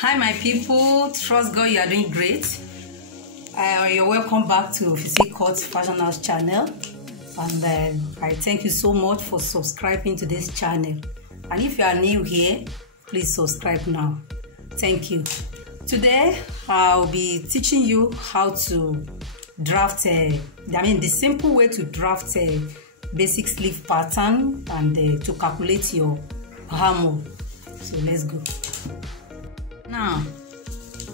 Hi my people, trust God you are doing great. You're welcome back to Physique Fashion House channel, and I thank you so much for subscribing to this channel. And if you are new here, please subscribe now. Thank you. Today I'll be teaching you how to draft the simple way to draft a basic sleeve pattern and to calculate your armhole. So let's go. Now,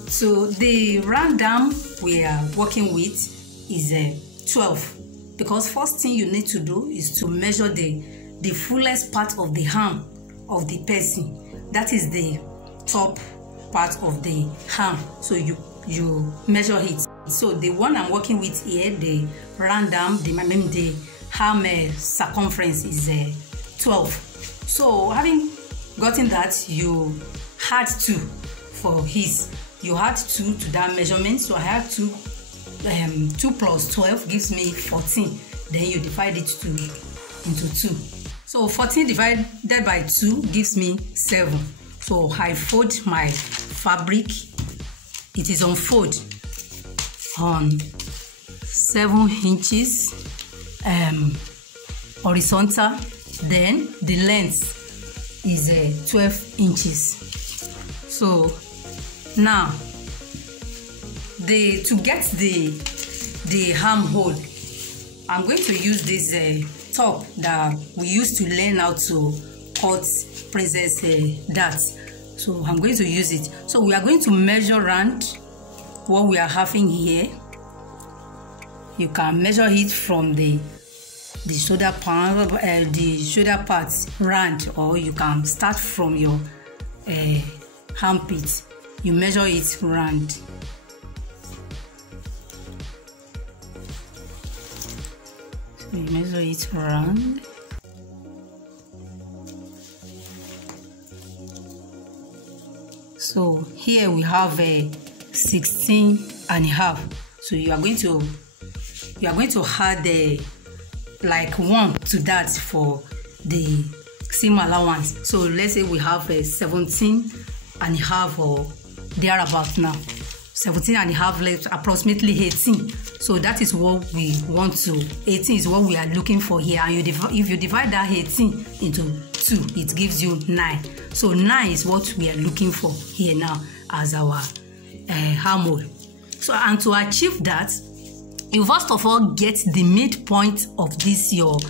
so the round down we are working with is 12, because first thing you need to do is to measure the fullest part of the arm of the person. That is the top part of the arm. So you measure it. So the one I'm working with here, the round arm, the arm circumference is 12. So having gotten that, you add 2 for his. You add 2 to that measurement. So I have 2 plus 12 gives me 14. Then you divide it into 2. So 14 divided by 2 gives me 7. So I fold my fabric. It is on fold on 7 inches horizontal. Then the length is 12 inches. So now to get the armhole, I'm going to use this top that we used to learn how to cut princess darts. So I'm going to use it. So we are going to measure round what we are having here. You can measure it from the shoulder part round, or you can start from your armpit. You measure it round. So you measure it round. So here we have a 16.5. So you are going to add like 1 to that for the seam allowance. So let's say we have a 17.5 or thereabout now. 17.5 left, approximately 18. So that is what we want to. 18 is what we are looking for here. And if you divide that 18 into 2, it gives you 9. So 9 is what we are looking for here now as our armhole. So, and to achieve that, you first of all get the midpoint of this your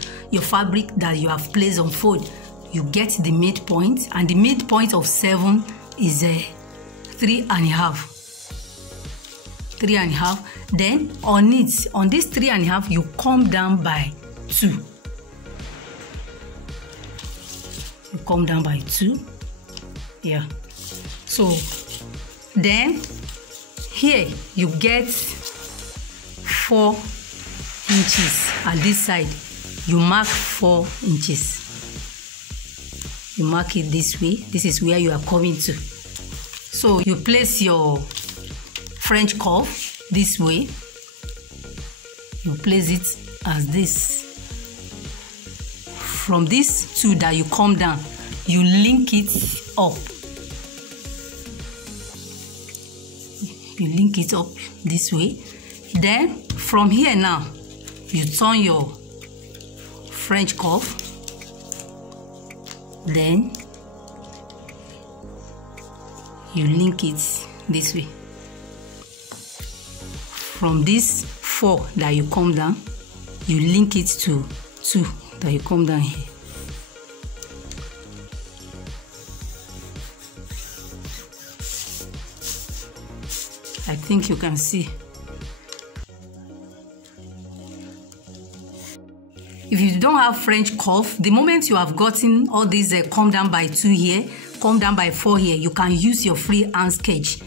fabric that you have placed on fold. You get the midpoint, and the midpoint of 7 is 3.5. 3.5. Then on this 3.5, you come down by 2. You come down by 2. Yeah. So then here you get 4 inches at this side. You mark 4 inches. You mark it this way. This is where you are coming to. So you place your French curve this way. You place it as this. From this 2 that you come down, you link it up. You link it up this way. Then from here now, you turn your French curve. Then you link it this way. From this 4 that you come down, you link it to 2 that you come down here. I think you can see. If you don't have French curve, the moment you have gotten all these come down by 2 here, come down by 4 here, you can use your freehand sketch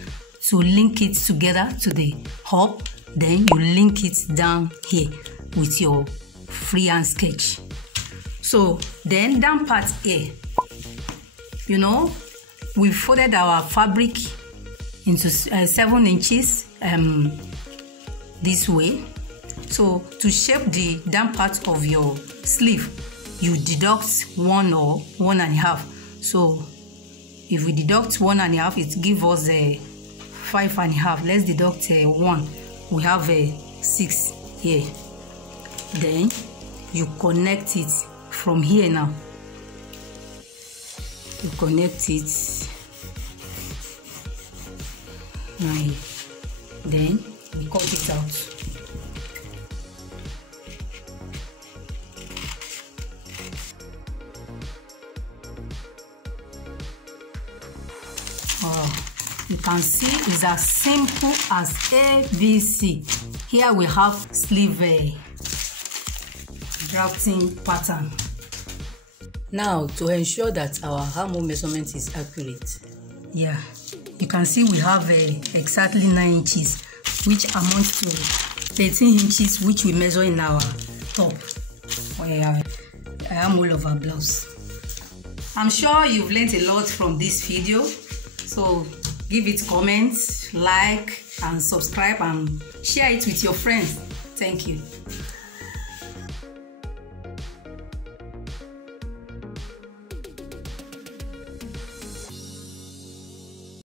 to link it together to the hub. Then you link it down here with your freehand sketch. So then down part here, we folded our fabric into 7 inches this way. So to shape the down part of your sleeve, you deduct 1 or 1.5. So If we deduct 1.5, it gives us 5.5. Let's deduct 1. We have 6 here. Then you connect it from here now. You connect it right. Then we cut it out. You can see it's as simple as ABC. Here we have sleeve drafting pattern. Now, to ensure that our armhole measurement is accurate, you can see we have exactly 9 inches, which amounts to 13 inches, which we measure in our top armhole of our blouse. I'm sure you've learned a lot from this video, so give it comments, like and subscribe and share it with your friends. Thank you.